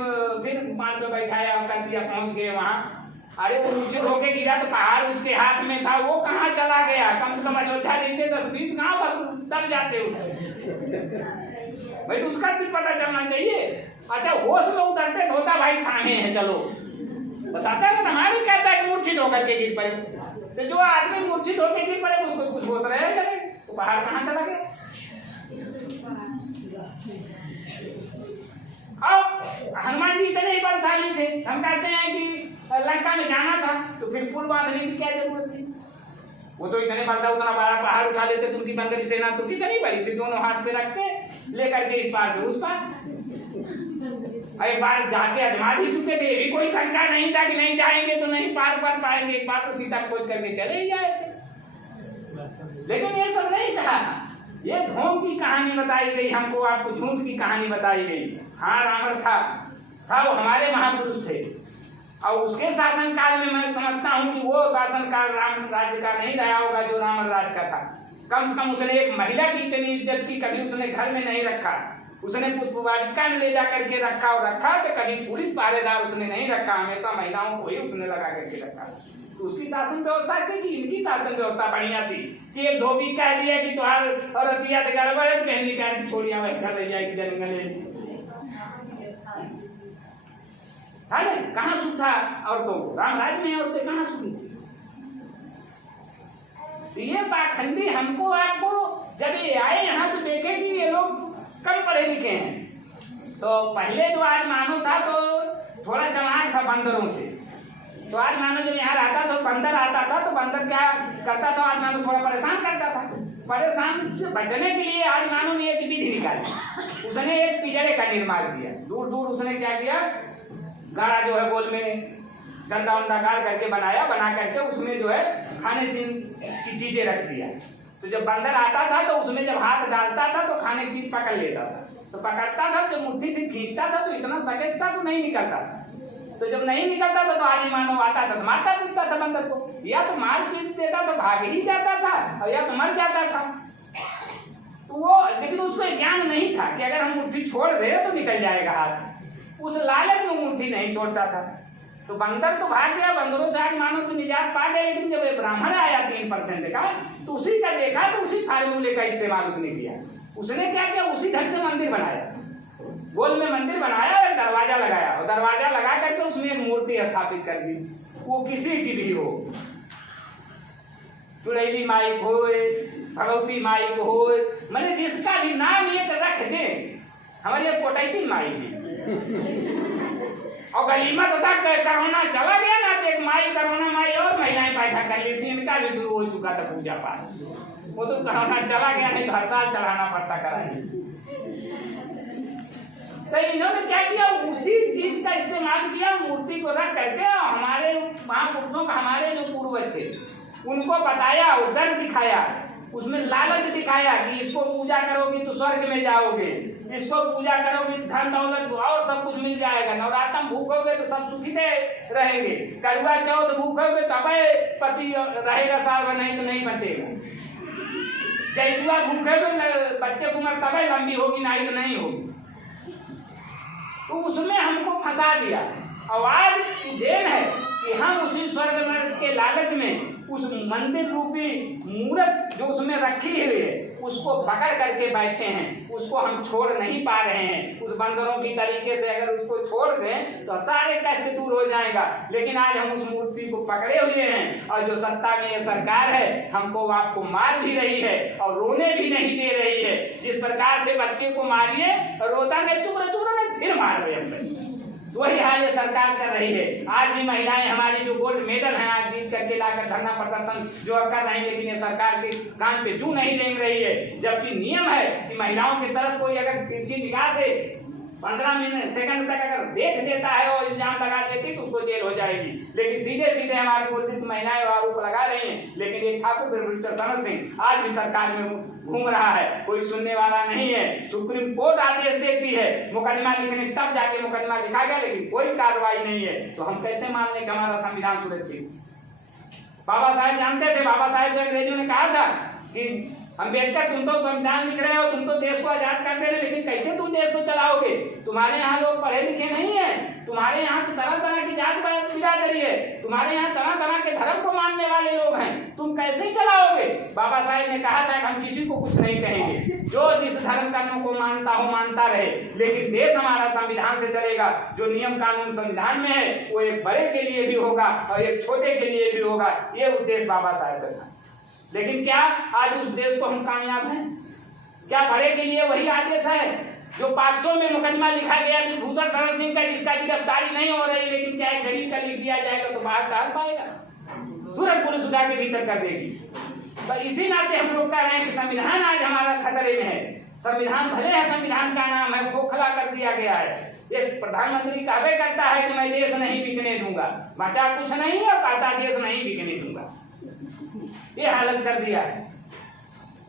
फिर मान को बैठाया और कर दिया, पहुंच गए वहां। अरे वो मूर्छित होके गिरा तो पहाड़ उसके हाथ में था, वो कहाँ चला गया, कम से कम अयोध्या जैसे 10-20 गाँव दब जाते भाई, उसका भी पता चलना चाहिए। अच्छा होश में उतरते धोता भाई थामे है, चलो बताता है ना, हमारी कहता है कि मूर्छित होकर के गिर पड़े, तो जो आदमी मूर्छित होकर गिर पड़े उसको कुछ होता रहेगा, तो बाहर कहाँ चला गया। अब हनुमान जी इतने ही बलशाली थे, हम कहते हैं कि लंका में जाना था तो फिर पुल बांधने की क्या जरूरत थी, वो तो इतने बलता उतना बड़ा पहाड़ उठा लेते, तुमकी बंदरी सेना तो कितनी बड़ी थी, दोनों हाथ पे रखते लेकर के इस पार से उस पार। एक बार जाके आजमा भी चुके थे, भी कोई शंका नहीं था कि नहीं जाएंगे तो नहीं पार कर पाएंगे, एक बार तो सीधा खोज करके चले ही जाए थे। लेकिन ये सब नहीं कहा, ये ढोंग की कहानी बताई गई हमको, आपको झूठ की कहानी बताई गई। हाँ रावण था वो हमारे महापुरुष थे, और उसके शासन काल में मैं समझता हूँ कि वो शासन काल राम राज्य का नहीं रहा होगा जो रावण राज्य का था। कम से कम उसने एक महिला की इतनी इज्जत की कभी उसने घर में नहीं रखा, उसने पुष्प वाटिका में ले जा करके रखा, और रखा तो कभी पुलिस पहरेदार उसने नहीं रखा, हमेशा महिलाओं को ही उसने लगा करके रखा। तो उसकी शासन व्यवस्था थी कि इनकी शासन व्यवस्था बढ़िया थी कि एक धोबी कह दिया कि तुम्हार औरतिया तो गड़बड़ है, कहनी कह छोड़िया वही घर ले जाएगी जंगल था ना, कहाँ सुख था औरतों को? राम राज्य में औरतें कहाँ सुखी? तो ये पाखंडी हमको आपको जब ये आए यहाँ तो देखे कि ये लोग कम पढ़े लिखे हैं। तो पहले जो आज मानो था तो थोड़ा जवान था बंदरों से, तो आज मानो जब यहाँ रहता तो बंदर आता था तो बंदर क्या करता था, आज मानो थोड़ा परेशान करता था। परेशान से बचने के लिए आज मानो ने एक विधि निकाली, उसने एक पिंजरे का निर्माण किया। दूर दूर उसने क्या किया, गाड़ा जो है गोल में डंडा उंडा गाड़ करके बनाया, बना करके उसमें जो है खाने की चीजें रख दिया। तो जब बंदर आता था तो उसमें जब हाथ डालता था तो खाने की चीज पकड़ लेता था। तो पकड़ता था जब मुट्ठी से खींचता था तो इतना सकेज था तो नहीं निकलता था। तो जब नहीं निकलता था तो आदि मानव आता था तो मारता पीटता था बंदर को, या तो मार पीट देता तो भाग ही जाता था और या तो मर जाता था। तो वो लेकिन उसको ज्ञान नहीं था कि अगर हम मुट्ठी छोड़ दे तो निकल जाएगा हाथ। उस लालच में मुट्ठी नहीं छोड़ता था। तो बंदर तो भाग गया, बंदरों से आज मानो तो निजात पा गए। लेकिन जब ये ब्राह्मण आया 3% का तो उसी का देखा तो उसी फार्मूले का इस्तेमाल उसने किया। उसने क्या किया, उसी ढंग से मंदिर बनाया, गोल में मंदिर बनाया और दरवाजा लगाया, और दरवाजा लगा करके उसमें एक मूर्ति स्थापित कर दी। वो किसी की भी हो, चुड़ैली माई को हो, भगवती माई को हो, मैंने जिसका भी नाम एक रख दे, हमारी कोटैती माई थी। और गलीमा तो था कोरोना चला गया ना, तो एक माई कोरोना माई और महिलाएं बैठा कर ली थी, इनका भी शुरू हो चुका था पूजा पाठ। वो तो कोरोना चला गया, नहीं तो हर साल चढ़ाना पड़ता कराए। तो इन्होंने क्या किया, उसी चीज का इस्तेमाल किया, मूर्ति को रख करके हमारे महापुरुषों का, हमारे जो पूर्वज थे उनको बताया, उधर दिखाया, उसमें लालच दिखाया कि इसको पूजा करोगे तो स्वर्ग में जाओगे, इसको पूजा करोगे धन दौलत और सब कुछ मिल जाएगा, नवरात्र भूखोगे तो सब सुखी रहेंगे, करुआ चौथ भूखोगे तब पति रहेगा साल भर, नहीं तो नहीं बचेगा, जैतुआ भूखोगे बच्चे की उम्र तब लंबी होगी, नहीं तो नहीं होगी। तो उसमें हमको फंसा दिया। और आज की देन है कि हम उसी स्वर्ग नरक के लालच में उस मंदिर रूपी मूर्त जो उसमें रखी हुई है उसको पकड़ करके बैठे हैं, उसको हम छोड़ नहीं पा रहे हैं। उस बंदरों की तरीके से अगर उसको छोड़ दें तो सारे कष्ट दूर हो जाएगा, लेकिन आज हम उस मूर्ति को पकड़े हुए हैं और जो सत्ता में ये सरकार है हमको आपको मार भी रही है और रोने भी नहीं दे रही है। जिस प्रकार से बच्चे को मारिए और रोता नहीं, चुप रहे फिर मार रहे, वही हाल ये सरकार कर रही है। आज भी महिलाएं हमारी जो गोल्ड मेडल हैं आज जीत करके लाकर धरना प्रदर्शन जो कर रही है, लेकिन ये सरकार के कान पे जू नहीं रेंग रही है। जबकि नियम है कि महिलाओं की तरफ कोई अगर तिरछी निगाह से 15 सेकंड तक अगर देख देता है और इल्जाम लगा देती तो उसको जेल हो जाएगी, लेकिन सीधे सीधे हमारी पुलिस महिलाएं आरोप लगा रही हैं। लेकिन ये ठाकुर चरण सिंह आज भी सरकार में घूम रहा है, कोई सुनने वाला नहीं है। सुप्रीम कोर्ट आदेश देती है मुकदमा लिखने, तब जाके मुकदमा लिखा गया, लेकिन कोई कार्रवाई नहीं है। तो हम कैसे मान लें कि हमारा संविधान सुरक्षित? बाबा साहेब जानते थे, बाबा साहेब जो अंग्रेजों ने कहा था कि अम्बेडकर तुम तो संविधान लिख रहे हो, तुम तो देश को आजाद कर दे रहे, लेकिन कैसे तुम देश को चलाओगे? तुम्हारे यहाँ लोग पढ़े लिखे नहीं है, तुम्हारे यहाँ तो तरह तरह की जात बिरादरी है, तुम्हारे यहाँ तरह तरह के धर्म को मानने वाले लोग हैं, तुम कैसे चलाओगे? बाबा साहेब ने कहा था कि हम किसी को कुछ नहीं कहेंगे, जो जिस धर्म कर्म को मानता हो मानता रहे, लेकिन देश हमारा संविधान से चलेगा। जो नियम कानून संविधान में है वो एक बड़े के लिए भी होगा और एक छोटे के लिए भी होगा, ये उद्देश्य बाबा साहेब का था। लेकिन क्या आज उस देश को हम कामयाब हैं? क्या बड़े के लिए वही आदेश है जो 500 में मुकदमा लिखा गया कि भूषण शरण सिंह का जिसका गिरफ्तारी नहीं हो रही, लेकिन क्या एक गरीब का लिख दिया जाएगा तो बाहर डाल पाएगा? तुरंत पुलिस उठा के भीतर कर देगी। तो इसी नाते हम लोग कह रहे हैं कि संविधान आज हमारा खतरे में है। संविधान भले है, संविधान का नाम है, खोखला कर दिया गया है। एक प्रधानमंत्री कहवे करता है कि मैं देश नहीं बिकने दूंगा, बचा कुछ नहीं है और कहता देश नहीं बिकने दूंगा, ये हालत कर दिया है।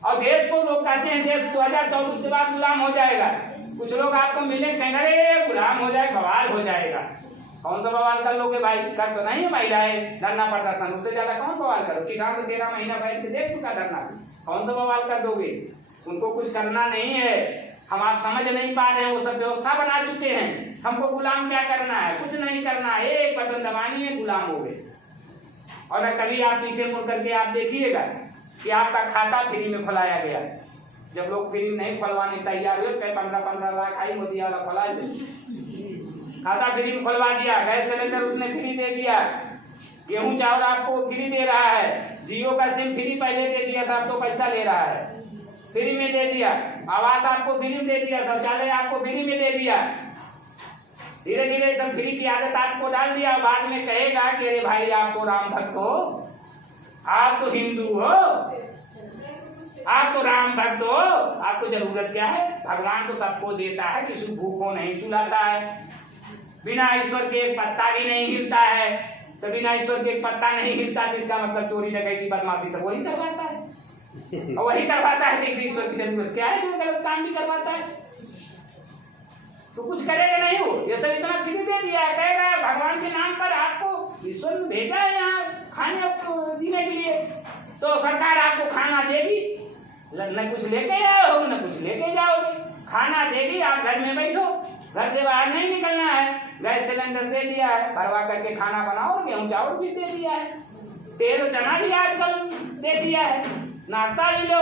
और देश को लोग कहते हैं देश 2024 के बाद गुलाम हो जाएगा। कुछ लोग आपको मिले कहेंगे गुलाम हो जाए, बवाल हो जाएगा। कौन सा बवाल कर लोगे भाई? कर तो नहीं है महिलाएं धरना प्रदर्शन, उससे ज्यादा कौन बवाल करो? किसान तो 13 महीना बैठ के देख चुका धरना, कौन सा बवाल कर दोगे? उनको कुछ करना नहीं है, हम आप समझ नहीं पा रहे हैं, वो सब व्यवस्था बना चुके हैं। हमको गुलाम क्या करना है? कुछ नहीं करना है, एक बटन दबानी है, गुलाम हो गए। और कभी आप पीछे मुड़ करके आप देखिएगा कि आपका खाता फ्री में खुलाया गया। जब लोग फ्री नहीं खुलवाने तैयार हुए, 15-15 लाख आई मोदी वाला खुला दे, खाता फ्री में खुलवा दिया, गैस सिलेंडर उसने फ्री दे दिया, गेहूं चावल आपको फ्री दे रहा है, जियो का सिम फ्री पहले दे दिया था, अब तो पैसा ले रहा है, फ्री में दे दिया, आवास आपको फ्री में दे दिया, शौचालय आपको फ्री में दे दिया। धीरे धीरे सब फ्री की आदत आपको डाल दिया। बाद में कहेगा कि अरे भाई आप तो राम भक्त हो, आप तो हिंदू हो, आप तो राम भक्त हो, आपको जरूरत क्या है? भगवान तो सबको देता है, किसी भूखों नहीं सुलाता है, बिना ईश्वर के एक पत्ता भी नहीं हिलता है। तो बिना ईश्वर के एक पत्ता नहीं हिलता तो इसका मतलब चोरी डकैती बदमाशी सब वही करवाता है, और वही करवाता है। देखिए ईश्वर की जरूरत क्या है, जो गलत काम भी करवाता है, तो कुछ करेगा नहीं वो। ये सब इतना फ्री दे दिया है, कहेगा भगवान के नाम पर आपको ईश्वर ने भेजा है यहाँ खाने जीने के लिए, तो सरकार आपको खाना देगी, न कुछ लेके आओ न कुछ लेके जाओगे, खाना देगी, आप घर में बैठो, घर से बाहर नहीं निकलना है। गैस सिलेंडर दे दिया है, भरवा करके खाना बनाओ, गेहूं चावल भी दे दिया है, तेल चना भी आजकल दे दिया है, नाश्ता भी लो।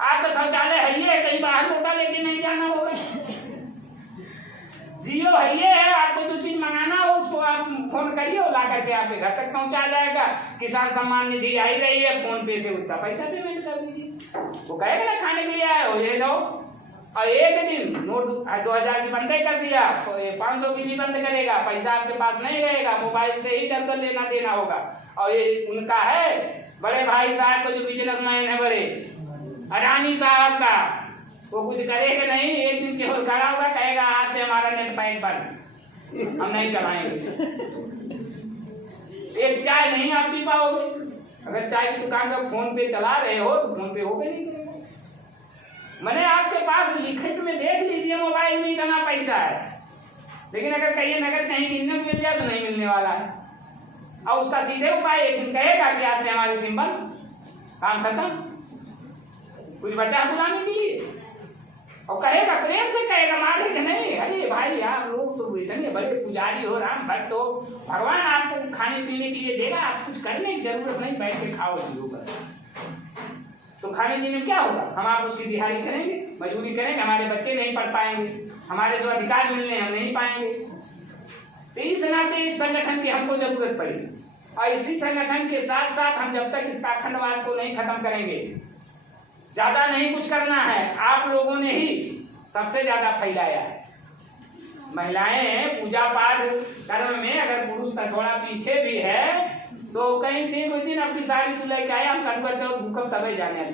आपका शौचालय है ही, कहीं बाहर लोटा लेके नहीं जाना होगा, जियो है ये है, आपको जो चीज मंगाना हो उसको आप फोन करिए, ला करके आपके घर तक पहुंचा जाएगा। किसान सम्मान निधि आई रही है, फोन पे से उसका पैसा पेमेंट कर दीजिए, वो कहेगा ना खाने के लिए आए हो ले लो। और एक दिन नोट 2000 की बंद कर दिया, तो 500 की भी बंद करेगा, पैसा आपके पास नहीं रहेगा, मोबाइल से ही दर लेना देना होगा। और ये उनका है बड़े भाई साहब को, जो बिजनेसमैन है बड़े, अडानी साहब का, वो कुछ करेगा नहीं, एक दिन केवल खड़ा होगा, कहेगा आज से हमारा नेट पैक बंद, हम नहीं चलाएंगे। एक चाय नहीं आप पी पाओगे, अगर चाय की दुकान का फोन पे चला रहे हो तो फोन पे हो गए नहीं करेगा। मैंने आपके पास लिखित में देख लीजिए, मोबाइल में इतना पैसा है, लेकिन अगर कहीं नगद कहीं मिलने मिल जाए तो नहीं मिलने वाला है। और उसका सीधे उपाय एक दिन कहेगा कि आज से हमारी सिम बंद, काम खत्म, कुछ बचा बुलाने के लिए, और कहेगा प्रेम से कहेगा, मालिक नहीं, अरे भाई आप लोग तो इतने बड़े पुजारी हो, राम भक्त हो, भगवान आपको खाने पीने के लिए देगा, आप कुछ करने की जरूरत नहीं, बैठ के खाओ जियो पर। तो खाने पीने क्या होगा? हम आप उसकी दिहाड़ी करेंगे, मजदूरी करेंगे, हमारे बच्चे नहीं पढ़ पाएंगे, हमारे जो अधिकार मिलने हम नहीं पाएंगे। तो इस नाते इस संगठन की हमको जरूरत पड़ी, और इसी संगठन के साथ साथ हम जब तक इस पाखंडवाद को नहीं खत्म करेंगे, ज्यादा नहीं कुछ करना है, आप लोगों ने ही सबसे ज्यादा फैलाया है। महिलाएं पूजा पाठ कर्म में अगर पुरुष थोड़ा पीछे भी है, तो कहीं दिन उस दिन अपनी साड़ी तो लेके आए, हम कट कर भूकंप तबे जाने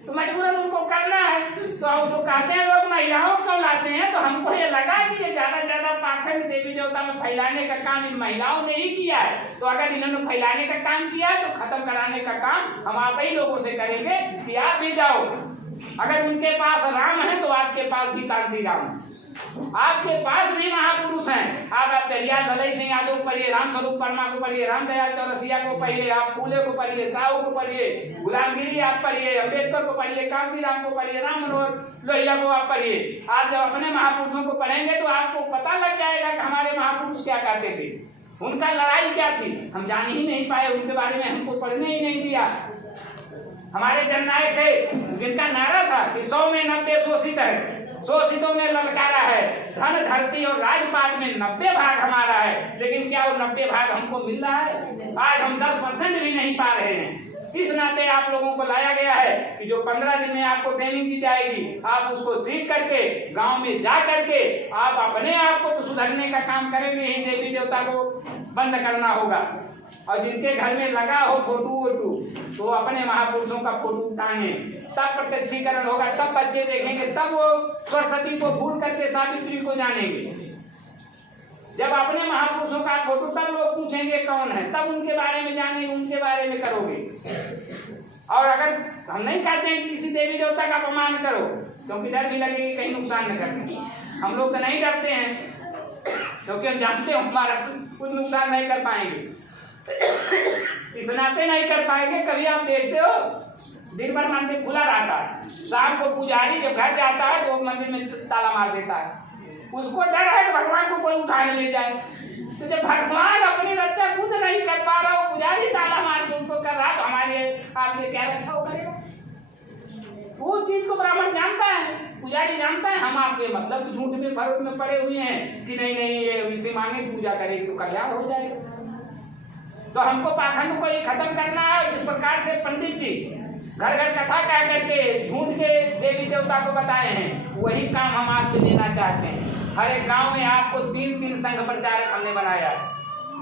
तो मजबूरन उनको करना है। तो कहते हैं लोग महिलाओं को लाते हैं, तो हमको ये लगा कि ये ज्यादा ज्यादा पाखंड देवी देवता में फैलाने का काम इन महिलाओं ने ही किया है। तो अगर इन्होंने फैलाने का काम किया है, तो खत्म कराने का काम हम आप ही लोगों से करेंगे कि आप भी जाओ। अगर उनके पास राम है तो आपके पास भी कांसी राम, आपके पास भी महापुरुष हैं। आप पेरियार भलई सिंह यादव को पढ़िए, राम स्वरूप वर्मा को पढ़िए, रामदयाल चौरसिया को पढ़िए, आप फूले को पढ़िए, साहू को पढ़िए, गुलामगिरी आप पढ़िए, अम्बेडकर को पढ़िए, कांसी राम को पढ़िए, राम मनोहर लोहिया को आप पढ़िए। आप जब अपने महापुरुषों को पढ़ेंगे तो आपको पता लग जाएगा कि हमारे महापुरुष क्या कहते थे, उनका लड़ाई क्या थी, हम जान ही नहीं पाए, उनके बारे में हमको पढ़ने ही नहीं दिया। हमारे जननायक थे जिनका नारा था कि 100 में 90 शोषित है, शोषितों ने ललकारा है, धन धरती और राजपाट में 90 भाग हमारा है, लेकिन क्या वो 90 भाग हमको मिल रहा है? आज हम 10% भी नहीं पा रहे हैं। इस नाते आप लोगों को लाया गया है कि जो 15 दिन में आपको ट्रेनिंग दी जाएगी, आप उसको सीख करके गांव में जा करके आप अपने आप को तो सुधरने का काम करेंगे ही, देवी देवता को बंद करना होगा। और जिनके घर में लगा हो फोटो वोटू, तो अपने महापुरुषों का फोटो टांगे, तब प्रत्यक्षीकरण होगा, तब बच्चे देखेंगे, तब वो सरस्वती को भूल करके सावित्री को जानेंगे। जब अपने महापुरुषों का फोटो, तब लोग पूछेंगे कौन है, तब उनके बारे में जानेंगे, उनके बारे में करोगे। और अगर हम नहीं कहते हैं कि किसी देवी देवता का अपमान करो, क्योंकि डर भी लगेगा कहीं नुकसान न करने, हम लोग तो नहीं करते हैं, क्योंकि हम जानते हो हमारा कुछ नुकसान नहीं कर पाएंगे, इस नाते नहीं कर पाएंगे। कभी आप देखते हो दिन भर मंदिर खुला रहता है, शाम को पुजारी जब घर जाता है तो मंदिर में ताला मार देता है, उसको डर है कि भगवान को कोई उठाने ले जाए। तो जब भगवान अपनी रक्षा खुद नहीं कर पा रहा हो, पुजारी ताला मार के उसको कर रहा, तो हमारे आपने क्या रक्षा हो करेगा? वो चीज को ब्राह्मण जानता है, पुजारी पुजारी जानता है हम आपके मतलब झूठ में फर्क में पड़े हुए हैं कि नहीं नहीं इनसे मांगे पूजा करेगी तो कल्याण हो जाएगा। तो हमको पाखंड को ये खत्म करना है। जिस प्रकार से पंडित जी घर घर कथा कह करके झूठ के देवी देवता को बताए हैं, वही काम हम आपसे लेना चाहते हैं। हर एक गांव में आपको 3 संघ प्रचारक हमने बनाया है।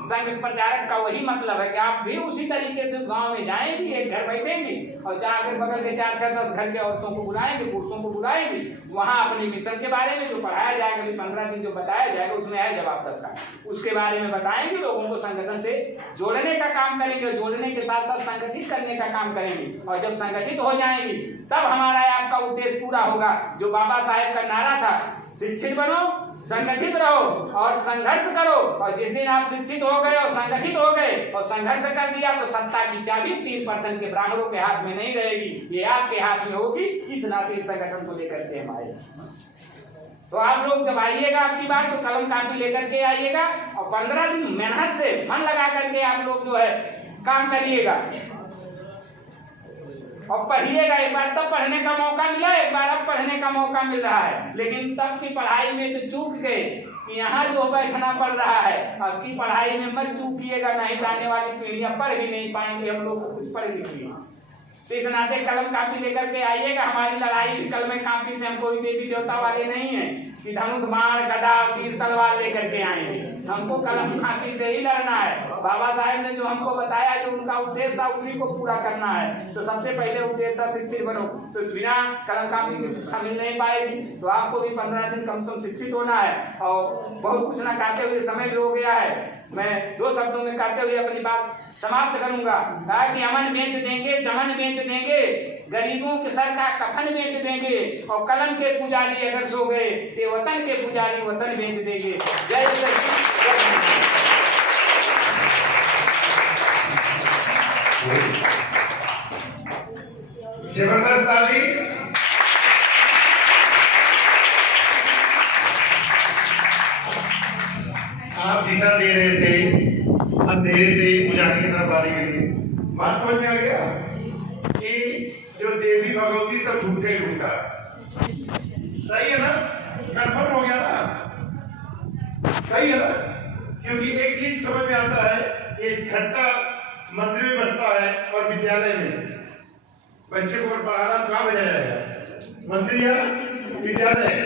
संघ प्रचारक का वही मतलब है कि आप भी उसी तरीके से गांव में जाएंगे, एक घर बैठेंगे और जाकर बगल के 4-10 घर के औरतों को बुलाएंगे, पुरुषों को बुलाएंगे, वहां अपने मिशन के बारे में जो पढ़ाया जाएगा, 15 दिन जो बताया जाएगा उसमें है जवाब सबका, उसके बारे में बताएंगे। लोगों को संगठन से जोड़ने का काम करेंगे, जोड़ने के साथ साथ संगठित करने का काम करेंगे। और जब संगठित हो जाएंगे तब हमारा आपका उद्देश्य पूरा होगा। जो बाबा साहेब का नारा था, शिक्षित बनो, संगठित रहो और संघर्ष करो। और जिस दिन आप शिक्षित हो गए और संगठित हो गए और संघर्ष कर दिया तो सत्ता की चाबी 3% के ब्राह्मणों के हाथ में नहीं रहेगी, ये आपके हाथ में होगी। इस नाते इस संगठन को लेकर के हम आए। तो आप लोग जब आइएगा आपकी बात तो कलम कापी लेकर के आइएगा और 15 दिन मेहनत से मन लगा करके आप लोग जो है काम करिएगा और पढ़िएगा। एक बार तब पढ़ने का मौका मिला, एक बार अब पढ़ने का मौका मिल रहा है, लेकिन तब की पढ़ाई में तो चूक गए कि यहाँ जो बैठना पड़ रहा है। अब की पढ़ाई में मत चूकिएगा, नहीं तो आने वाली पीढ़ियां पढ़ भी नहीं पाएंगे। हम लोग कुछ पढ़ लिखिए तो इस नाते कलम कापी लेकर के आइएगा। हमारी लड़ाई भी कलम कापी से, हम कोई देवी देवता वाले नहीं है कि धनुष बाण गदा तीर तलवार लेकर के आएंगे। हमको कलम कापी से ही लड़ना है। बाबा साहेब ने जो हमको बताया, जो उनका उद्देश्य था उसी को पूरा करना है। तो सबसे पहले उद्देश्य था शिक्षित बनो। तो बिना कलम कापी की शिक्षा मिल नहीं पाएगी। तो आपको भी 15 दिन कम से कम शिक्षित होना है। और बहुत कुछ ना कहते हुए समय भी हो गया है, मैं 2 शब्दों में कहते हुए अपनी बात समाप्त करूंगा। कहा कि अमन बेच देंगे, चमन बेच देंगे, गरीबों के सर का कफन बेच देंगे और कलम के पुजारी अगर सो गए तो वतन के पुजारी वतन बेच देंगे। जय जबरदस्त ताली। आप दिशा दे रहे थे अंधेरे से उजाले की तरफ आने के लिए। बात समझ में आ गया कि जो देवी भगवती सब झूठे झूठा, सही है ना? कन्फर्म हो गया ना? सही है ना? क्योंकि एक चीज समझ में आता है, एक घंटा मंदिर में बसता है और विद्यालय में बच्चे को पढ़ाना कहाँ भेजा जाएगा? मंदिर या विद्यालय?